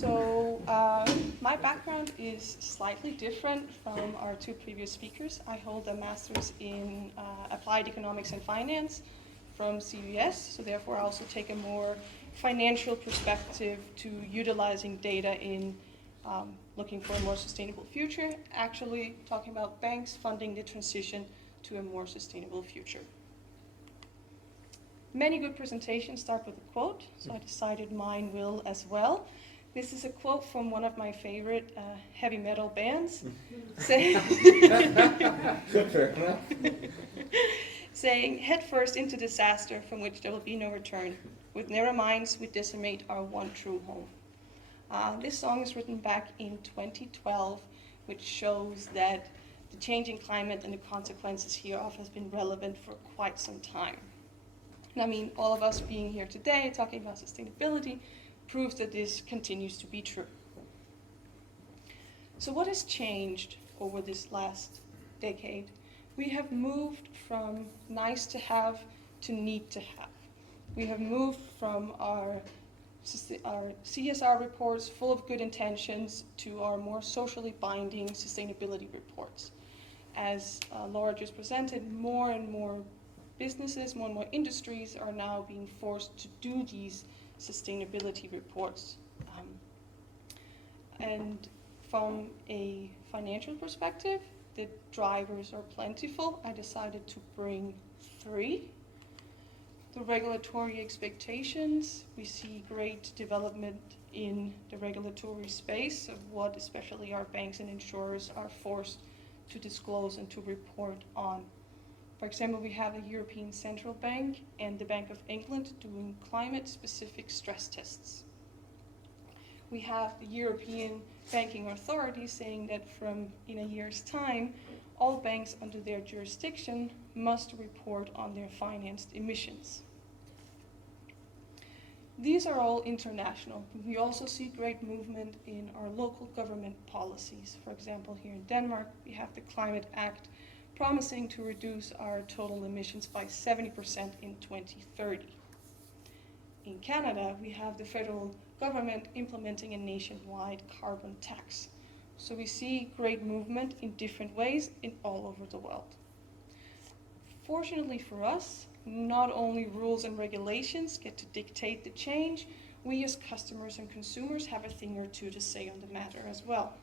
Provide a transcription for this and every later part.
My background is slightly different from our two previous speakers. I hold a master's in applied economics and finance from CBS, so therefore I also take a more financial perspective to utilizing data in looking for a more sustainable future, actually talking about banks funding the transition to a more sustainable future. Many good presentations start with a quote, so I decided mine will as well. This is a quote from one of my favorite heavy metal bands, saying, "Head first into disaster from which there will be no return. With narrow minds, we decimate our one true home." This song is written back in 2012, which shows that the changing climate and the consequences hereof has been relevant for quite some time. And I mean, all of us being here today talking about sustainability proves that this continues to be true. So what has changed over this last decade? We have moved from nice to have to need to have. We have moved from our CSR reports full of good intentions to our more socially binding sustainability reports. As Laura just presented, more and more businesses, more and more industries are now being forced to do these sustainability reports. And from a financial perspective, the drivers are plentiful. I decided to bring three. The regulatory expectations. We see great development in the regulatory space of what especially our banks and insurers are forced to disclose and to report on. For example, we have the European Central Bank and the Bank of England doing climate-specific stress tests. We have the European Banking Authority saying that in a year's time, all banks under their jurisdiction must report on their financed emissions. These are all international. We also see great movement in our local government policies. For example, here in Denmark, we have the Climate Act promising to reduce our total emissions by 70% in 2030. In Canada, we have the federal government implementing a nationwide carbon tax. So we see great movement in different ways all over the world. Fortunately for us, not only rules and regulations get to dictate the change, we as customers and consumers have a thing or two to say on the matter as well.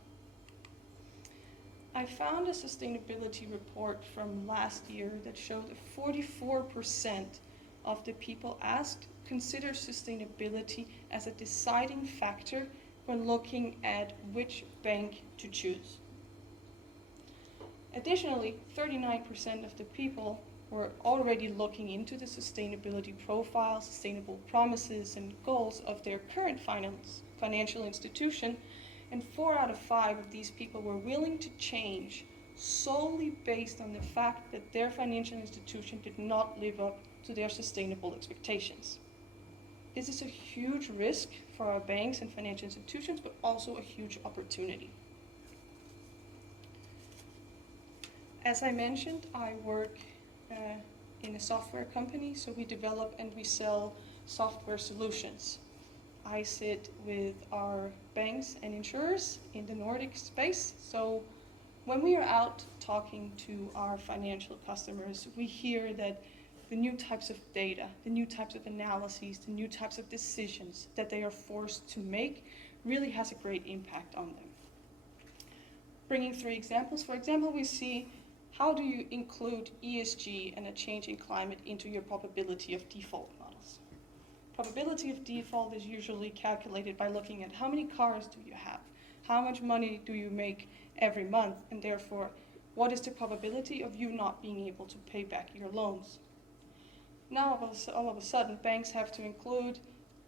I found a sustainability report from last year that showed that 44% of the people asked consider sustainability as a deciding factor when looking at which bank to choose. Additionally, 39% of the people were already looking into the sustainability profile, sustainable promises and goals of their current financial institution, and 4 out of 5 of these people were willing to change solely based on the fact that their financial institution did not live up to their sustainable expectations. This is a huge risk for our banks and financial institutions, but also a huge opportunity. As I mentioned, I work in a software company, so we develop and we sell software solutions. I sit with our banks and insurers in the Nordic space, so when we are out talking to our financial customers, we hear that the new types of data, the new types of analyses, the new types of decisions that they are forced to make really has a great impact on them. Bringing 3 examples, for example, we see how do you include ESG and a changing climate into your probability of default models. Probability of default is usually calculated by looking at how many cars do you have, how much money do you make every month, and therefore what is the probability of you not being able to pay back your loans. Now all of a sudden banks have to include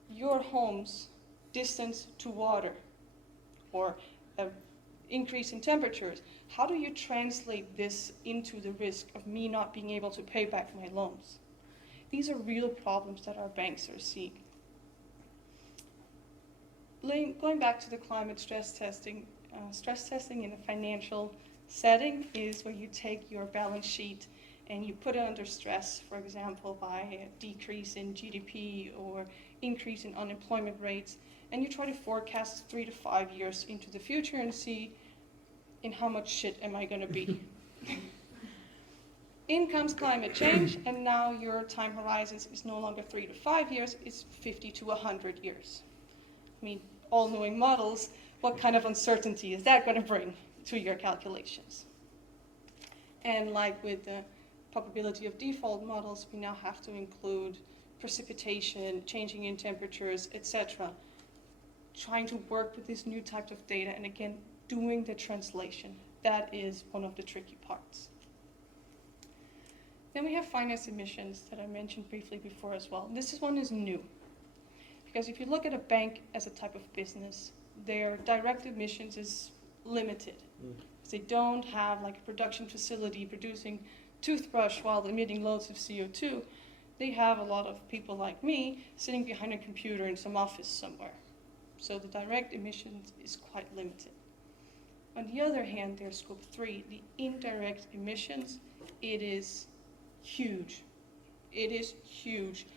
your home's distance to water or an increase in temperatures. How do you translate this into the risk of me not being able to pay back my loans? These are real problems that our banks are seeing. Going back to the climate stress testing in a financial setting is where you take your balance sheet and you put it under stress, for example, by a decrease in GDP or increase in unemployment rates, and you try to forecast 3 to 5 years into the future and see in how much shit am I going to be. In comes climate change, and now your time horizons is no longer 3 to 5 years, it's 50 to 100 years. I mean, all knowing models, what kind of uncertainty is that going to bring to your calculations? And like with the probability of default models, we now have to include precipitation, changing in temperatures, etc. Trying to work with these new types of data, and again, doing the translation. That is one of the tricky parts. Then we have finance emissions that I mentioned briefly before as well. This one is new, because if you look at a bank as a type of business, their direct emissions is limited. They don't have like a production facility producing toothbrush while emitting loads of CO2. They have a lot of people like me sitting behind a computer in some office somewhere. So the direct emissions is quite limited. On the other hand, there's scope 3, the indirect emissions. It is huge. It is huge.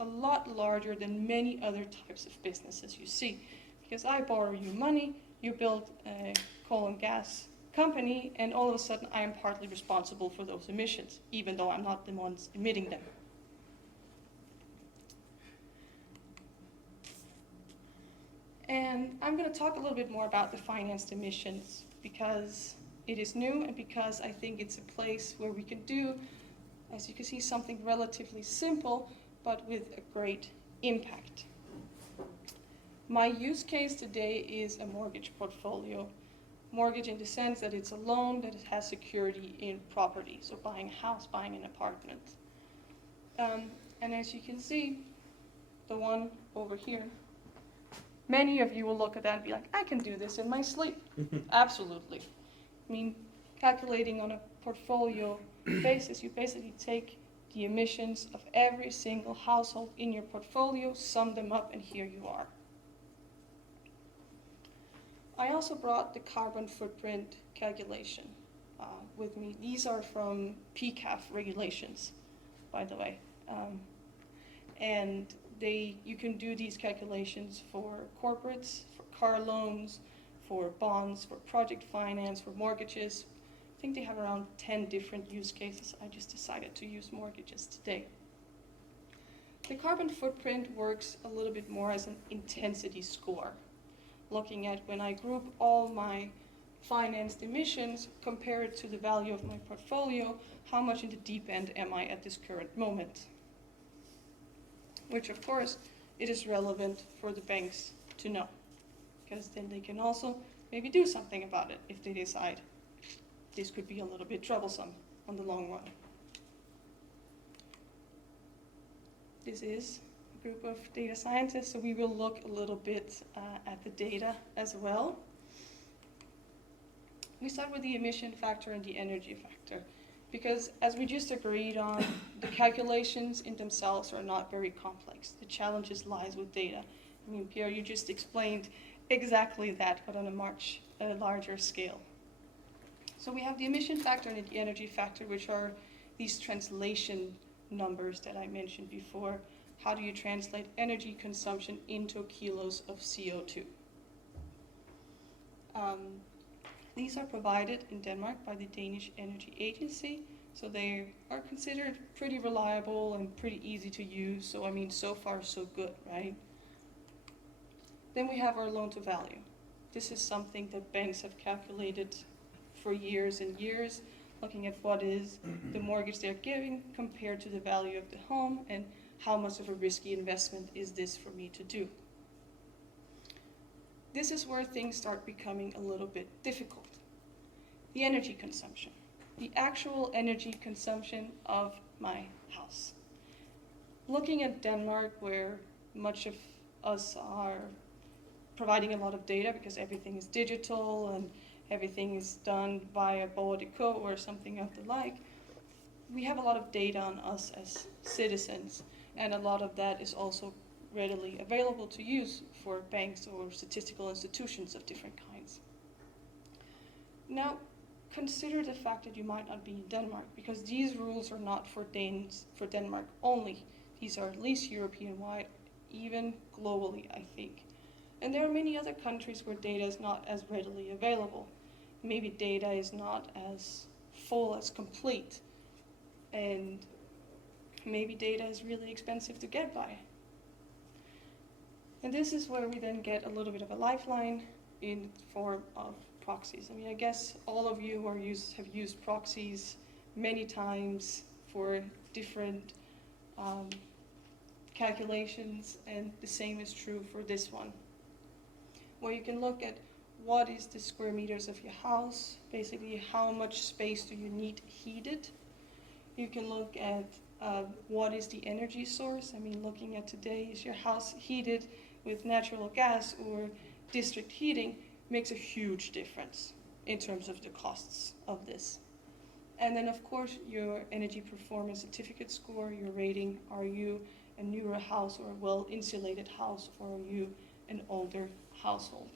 A lot larger than many other types of businesses you see. Because I borrow you money, you build a coal and gas company, and all of a sudden I am partly responsible for those emissions, even though I'm not the ones emitting them. And I'm going to talk a little bit more about the financed emissions because it is new and because I think it's a place where we can do, as you can see, something relatively simple but with a great impact. My use case today is a mortgage portfolio. Mortgage in the sense that it's a loan that has security in property, so buying a house, buying an apartment. And as you can see, the one over here, many of you will look at that and be like, I can do this in my sleep. Absolutely. I mean, calculating on a portfolio basis, you basically take the emissions of every single household in your portfolio, sum them up, and here you are. I also brought the carbon footprint calculation with me. These are from PCAF regulations, by the way. And you can do these calculations for corporates, for car loans, for bonds, for project finance, for mortgages. I think they have around 10 different use cases. I just decided to use mortgages today. The carbon footprint works a little bit more as an intensity score, looking at when I group all my financed emissions compared to the value of my portfolio, how much in the deep end am I at this current moment? Which, of course, it is relevant for the banks to know, because then they can also maybe do something about it if they decide this could be a little bit troublesome on the long run. This is a group of data scientists, so we will look a little bit at the data as well. We start with the emission factor and the energy factor, because as we just agreed on, the calculations in themselves are not very complex. The challenges lies with data. I mean, Pierre, you just explained exactly that, but on a much larger scale. So we have the emission factor and the energy factor, which are these translation numbers that I mentioned before. How do you translate energy consumption into kilos of CO2? These are provided in Denmark by the Danish Energy Agency, so they are considered pretty reliable and pretty easy to use. So I mean, so far so good, right? Then we have our loan to value. This is something that banks have calculated for years and years, looking at what is the mortgage they're giving compared to the value of the home and how much of a risky investment is this for me to do. This is where things start becoming a little bit difficult. The energy consumption, the actual energy consumption of my house. Looking at Denmark, where much of us are providing a lot of data because everything is digital and everything is done via Bordeco or something of the like, we have a lot of data on us as citizens, and a lot of that is also readily available to use for banks or statistical institutions of different kinds. Now, consider the fact that you might not be in Denmark, because these rules are not for Danes, for Denmark only. These are at least European-wide, even globally, I think. And there are many other countries where data is not as readily available. Maybe data is not as full, as complete, and maybe data is really expensive to get by. And this is where we then get a little bit of a lifeline in the form of proxies. I mean, I guess all of you have used proxies many times for different calculations, and the same is true for this one, where you can look at what is the square meters of your house, basically how much space do you need heated. You can look at what is the energy source. I mean, looking at today, is your house heated with natural gas or district heating, makes a huge difference in terms of the costs of this. And then of course your energy performance certificate score, your rating, are you a newer house or a well insulated house, or are you an older household?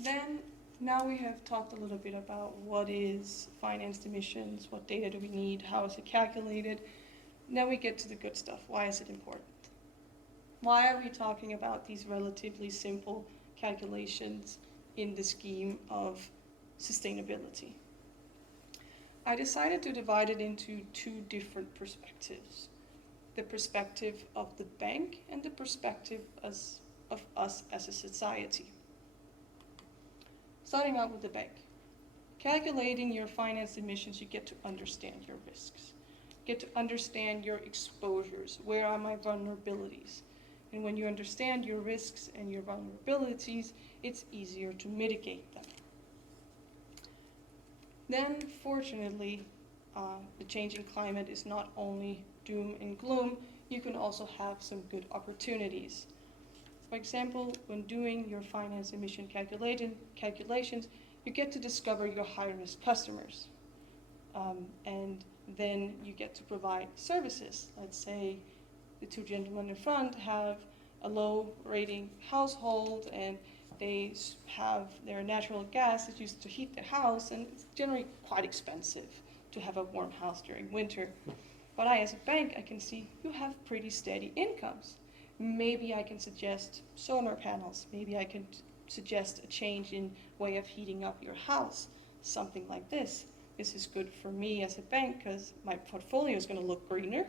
Then now we have talked a little bit about what is financed emissions, what data do we need, how is it calculated. Now we get to the good stuff. Why is it important? Why are we talking about these relatively simple calculations in the scheme of sustainability? I decided to divide it into two different perspectives. The perspective of the bank and the perspective of us as a society. Starting out with the bank. Calculating your financed emissions, you get to understand your risks. Get to understand your exposures. Where are my vulnerabilities? And when you understand your risks and your vulnerabilities, it's easier to mitigate them. Then, fortunately, the changing climate is not only doom and gloom, you can also have some good opportunities. For example, when doing your finance emission calculations, you get to discover your high-risk customers. And then you get to provide services. Let's say the two gentlemen in front have a low rating household and they have their natural gas that's used to heat their house, and it's generally quite expensive to have a warm house during winter. But as a bank, I can see you have pretty steady incomes. Maybe I can suggest solar panels. Maybe I can suggest a change in way of heating up your house, something like this. This is good for me as a bank because my portfolio is going to look greener.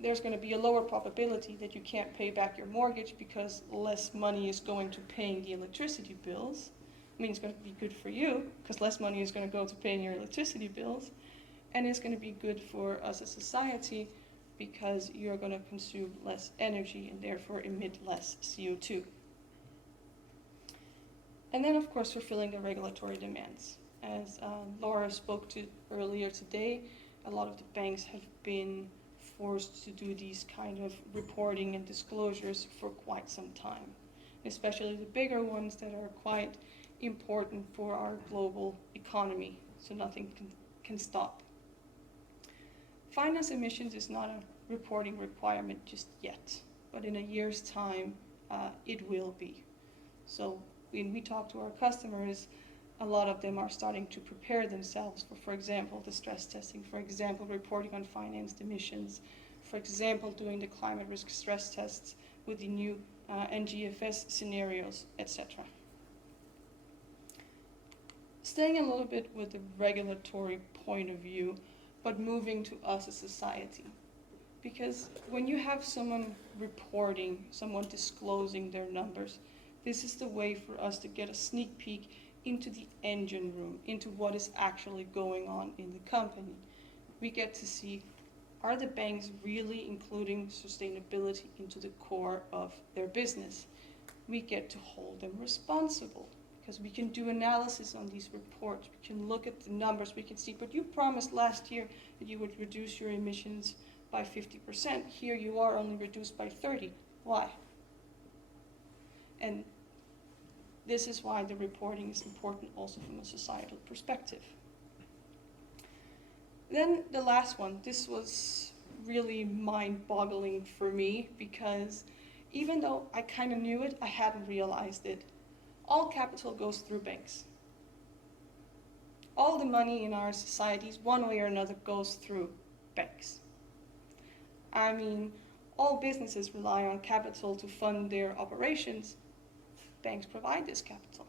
There's going to be a lower probability that you can't pay back your mortgage because less money is going to paying the electricity bills. I mean, it's going to be good for you because less money is going to go to paying your electricity bills. And it's going to be good for us as a society because you're going to consume less energy and therefore emit less CO2. And then, of course, fulfilling the regulatory demands. As Laura spoke to earlier today, a lot of the banks have been forced to do these kind of reporting and disclosures for quite some time, especially the bigger ones that are quite important for our global economy, so nothing can stop. Finance emissions is not a reporting requirement just yet, but in a year's time, it will be. So when we talk to our customers, a lot of them are starting to prepare themselves for example, the stress testing, for example, reporting on financed emissions, for example, doing the climate risk stress tests with the new NGFS scenarios, etc. Staying a little bit with the regulatory point of view, but moving to us as society. Because when you have someone reporting, someone disclosing their numbers, this is the way for us to get a sneak peek into the engine room, into what is actually going on in the company. We get to see, are the banks really including sustainability into the core of their business? We get to hold them responsible because we can do analysis on these reports. We can look at the numbers, we can see, but you promised last year that you would reduce your emissions by 50%. Here you are only reduced by 30%. Why? And this is why the reporting is important also from a societal perspective. Then the last one, this was really mind-boggling for me because even though I kind of knew it, I hadn't realized it. All capital goes through banks. All the money in our societies, one way or another, goes through banks. I mean, all businesses rely on capital to fund their operations. Banks provide this capital.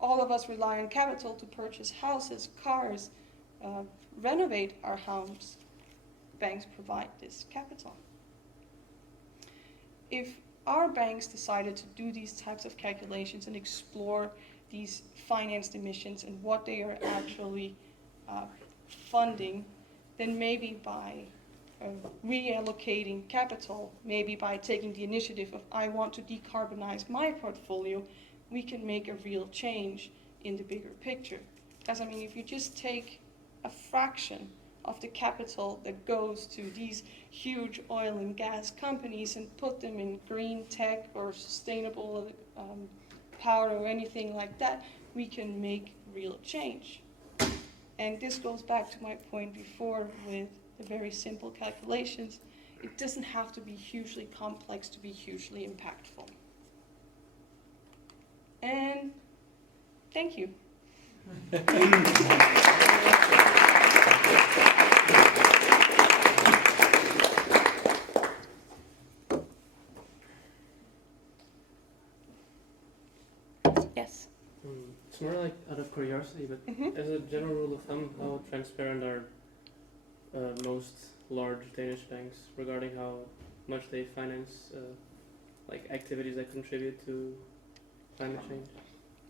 All of us rely on capital to purchase houses, cars, renovate our homes. Banks provide this capital. If our banks decided to do these types of calculations and explore these financed emissions and what they are actually funding, then maybe by reallocating capital, maybe by taking the initiative of I want to decarbonize my portfolio, we can make a real change in the bigger picture. Because I mean, if you just take a fraction of the capital that goes to these huge oil and gas companies and put them in green tech or sustainable power or anything like that, we can make real change. And this goes back to my point before with the very simple calculations. It doesn't have to be hugely complex to be hugely impactful. And thank you. Yes. It's more like out of curiosity, but as a general rule of thumb, how transparent are most large Danish banks regarding how much they finance like activities that contribute to climate change?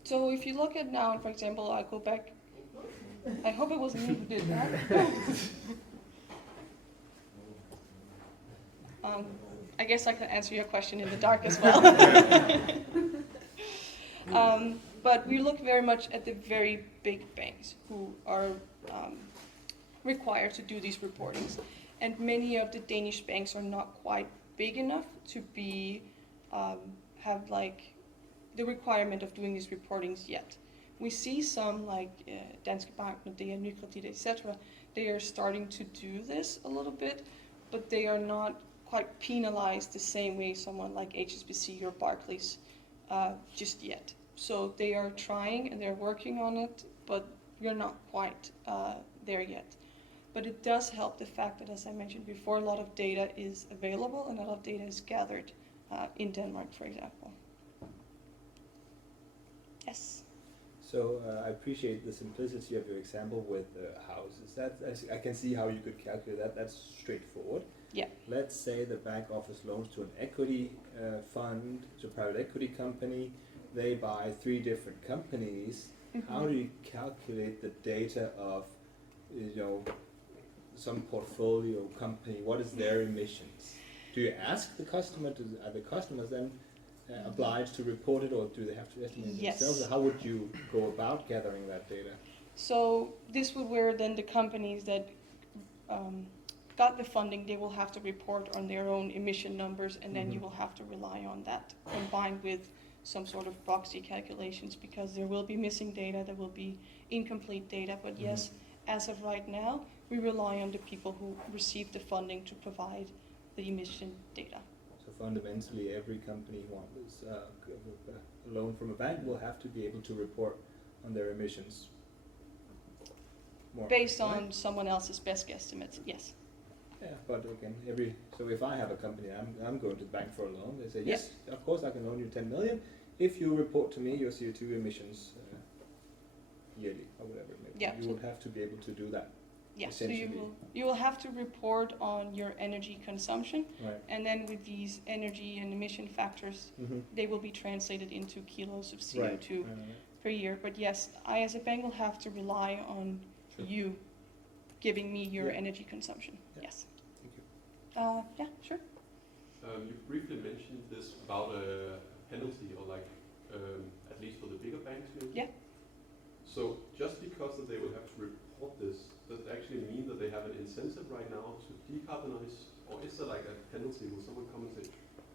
So if you look at now, for example, I go back. I hope it wasn't me who did that. I guess I can answer your question in the dark as well. But we look very much at the very big banks who are required to do these reportings. And many of the Danish banks are not quite big enough to be have like the requirement of doing these reportings yet. We see some like Danske Bank, Nordea, Nykredit, etc. They are starting to do this a little bit, but they are not quite penalized the same way someone like HSBC or Barclays just yet. So they are trying and they're working on it, but we're not quite there yet. But it does help the fact that, as I mentioned before, a lot of data is available and a lot of data is gathered in Denmark, for example. Yes? So I appreciate the simplicity of your example with houses. I can see how you could calculate that. That's straightforward. Yeah. Let's say the bank offers loans to an equity fund, to a private equity company. They buy 3 different companies. Mm-hmm. How do you calculate the data of, some portfolio company? What is their emissions? Do you ask the customer? Are the customers then obliged to report it, or do they have to estimate it themselves? Or how would you go about gathering that data? So this would where then the companies that got the funding, they will have to report on their own emission numbers, and then you will have to rely on that combined with some sort of proxy calculations, because there will be missing data, there will be incomplete data. But yes, as of right now, we rely on the people who receive the funding to provide the emission data. So fundamentally, every company who wants a loan from a bank will have to be able to report on their emissions. Based on someone else's best guesstimates, yes. Yeah, but again, so if I have a company, I'm going to the bank for a loan. They say, yes, of course I can loan you 10 million if you report to me your CO2 emissions yearly or whatever it may be. Yeah, you would have to be able to do that. Yeah, so you will have to report on your energy consumption, right. And then with these energy and emission factors, they will be translated into kilos of CO2 per year. But yes, I as a bank will have to rely on you giving me your energy consumption. Yeah. Yes. Thank you. Yeah, sure. You briefly mentioned this about a penalty, or like at least for the bigger banks, maybe? Yeah. So just because that they will have to report this, does it actually mean that they have an incentive right now to decarbonize, or is there like a penalty? Will someone come and say?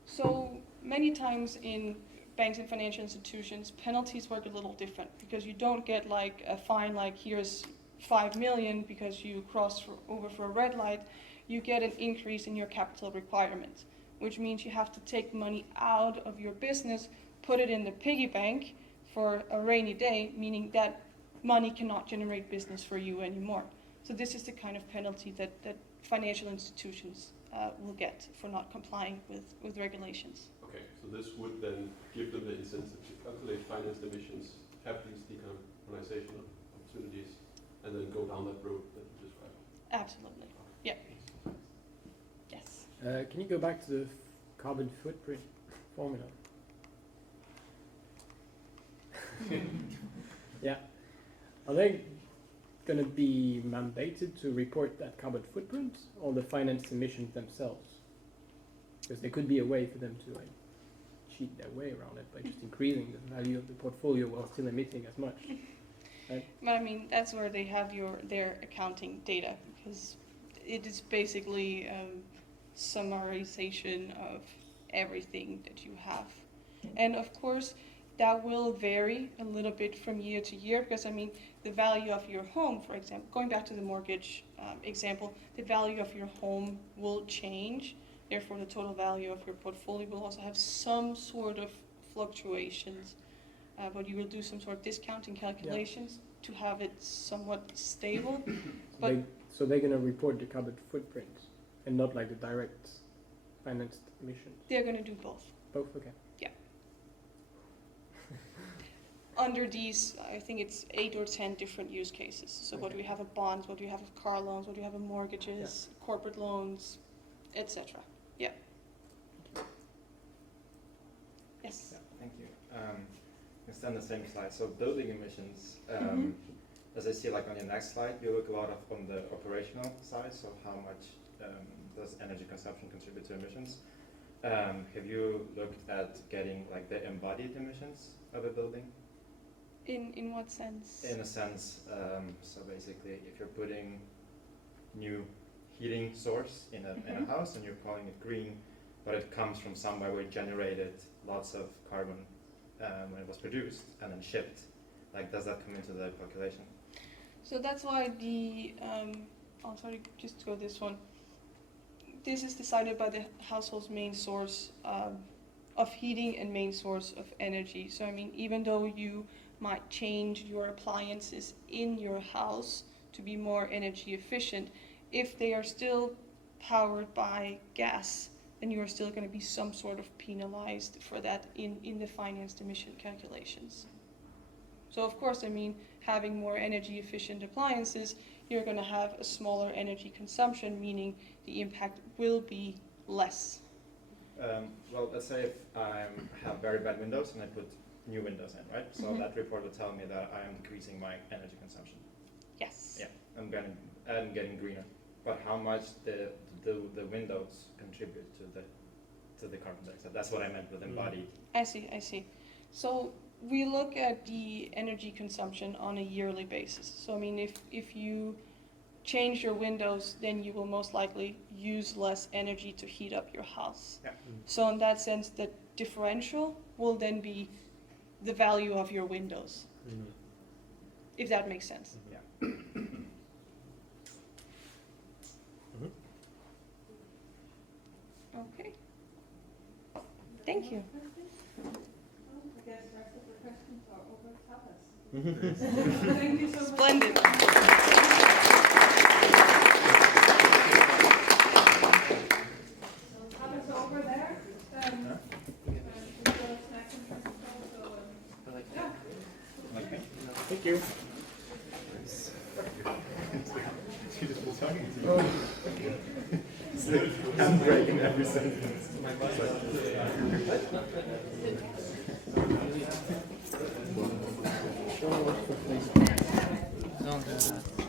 So many times in banks and financial institutions, penalties work a little different, because you don't get like a fine like here's 5 million because you crossed over for a red light. You get an increase in your capital requirement, which means you have to take money out of your business, put it in the piggy bank for a rainy day, meaning that money cannot generate business for you anymore. So this is the kind of penalty that financial institutions will get for not complying with regulations. Okay, so this would then give them the incentive to calculate financed emissions, have these decarbonization opportunities, and then go down that road that you described. Absolutely. Yeah. Yes. Can you go back to the carbon footprint formula? Yeah. Are they going to be mandated to report that carbon footprint or the financed emissions themselves? Because there could be a way for them to like cheat their way around it by just increasing the value of the portfolio while still emitting as much. Right? But I mean, that's where they have their accounting data, because it is basically summarization of everything that you have. And of course, that will vary a little bit from year to year, because I mean, the value of your home, for example, going back to the mortgage example, the value of your home will change. Therefore, the total value of your portfolio will also have some sort of fluctuations. But you will do some sort of discounting calculations to have it somewhat stable. But So they're going to report the carbon footprint and not like the direct financed emissions. they're going to do both. Both, okay. Under these, I think it's 8 or 10 different use cases. So what do we have of bonds, what do we have of car loans, what do we have of mortgages, corporate loans, etc. Yeah. Yes. Yeah, thank you. It's on the same slide. So building emissions, as I see like on your next slide, you look a lot on the operational side. So how much does energy consumption contribute to emissions? Have you looked at getting like the embodied emissions of a building? In what sense? In a sense, so basically if you're putting new heating source in a house and you're calling it green, but it comes from somewhere where it generated lots of carbon when it was produced and then shipped, like does that come into the calculation? So that's why I'll sorry, just go this one. This is decided by the household's main source of heating and main source of energy. So I mean, even though you might change your appliances in your house to be more energy efficient, if they are still powered by gas, then you are still going to be some sort of penalized for that in the financed emission calculations. So of course, I mean, having more energy efficient appliances, you're going to have a smaller energy consumption, meaning the impact will be less. Well, let's say if I have very bad windows and I put new windows in, right? So that report will tell me that I am decreasing my energy consumption. Yes. Yeah, I'm getting greener. But how much the windows contribute to the carbon dioxide? That's what I meant with embodied. I see. So we look at the energy consumption on a yearly basis. So I mean, if you change your windows, then you will most likely use less energy to heat up your house. Yeah. So in that sense, the differential will then be the value of your windows, if that makes sense. Yeah. Okay. Thank you. Thank you so much. Splendid. Thomas over there. Okay. Thank you. She just was talking to you. It's like handbrake in every sentence. Don't